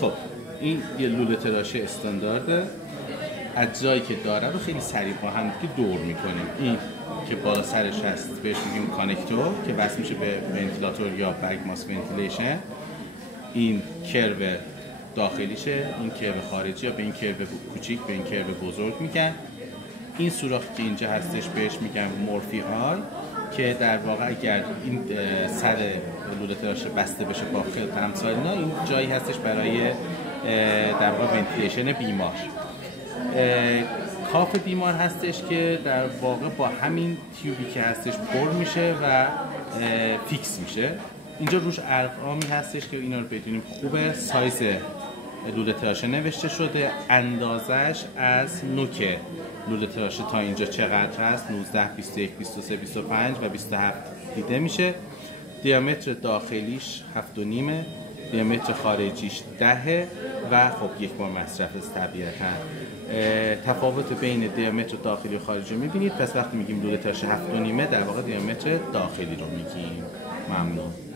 خب این یه لوله تراشه استاندارده. از جایی که داره رو خیلی سریع با هم که دور میکنیم. این که بالا سرش هست بهش میگیم کانکتور که وصل میشه به ونتیلاتور یا بگ ماس ونتیلیشن. این کرو داخلیشه، این کرو خارجی یا به این کرو کوچیک به این کرو بزرگ میگن. این سوراخی که اینجا هستش بهش میگن مورفی آی که در واقع اگر این سر لوله تراشه بسته بشه با خیلی همسال اینا، این جایی هستش برای در واقع ونتیلیشن بیمار. کاف بیمار هستش که در واقع با همین تیوبی که هستش پر میشه و فیکس میشه. اینجا روش ارقامی هستش که اینا رو بدونیم خوبه. سایز لوله تراشه نوشته شده، اندازش از نوک لوله تراشه تا اینجا چقدر هست، 19 21 23 25 و 27 دیده میشه. دیامتر داخلیش 7.5، دیامتر خارجیش 10 و خب یک بار مصرف است طبیعتاً. تفاوت بین دیامتر داخلی و خارجی رو میبینید. پس وقتی میگیم لوله تراشه 7.5 در واقع دیامتر داخلی رو میگیم. ممنون.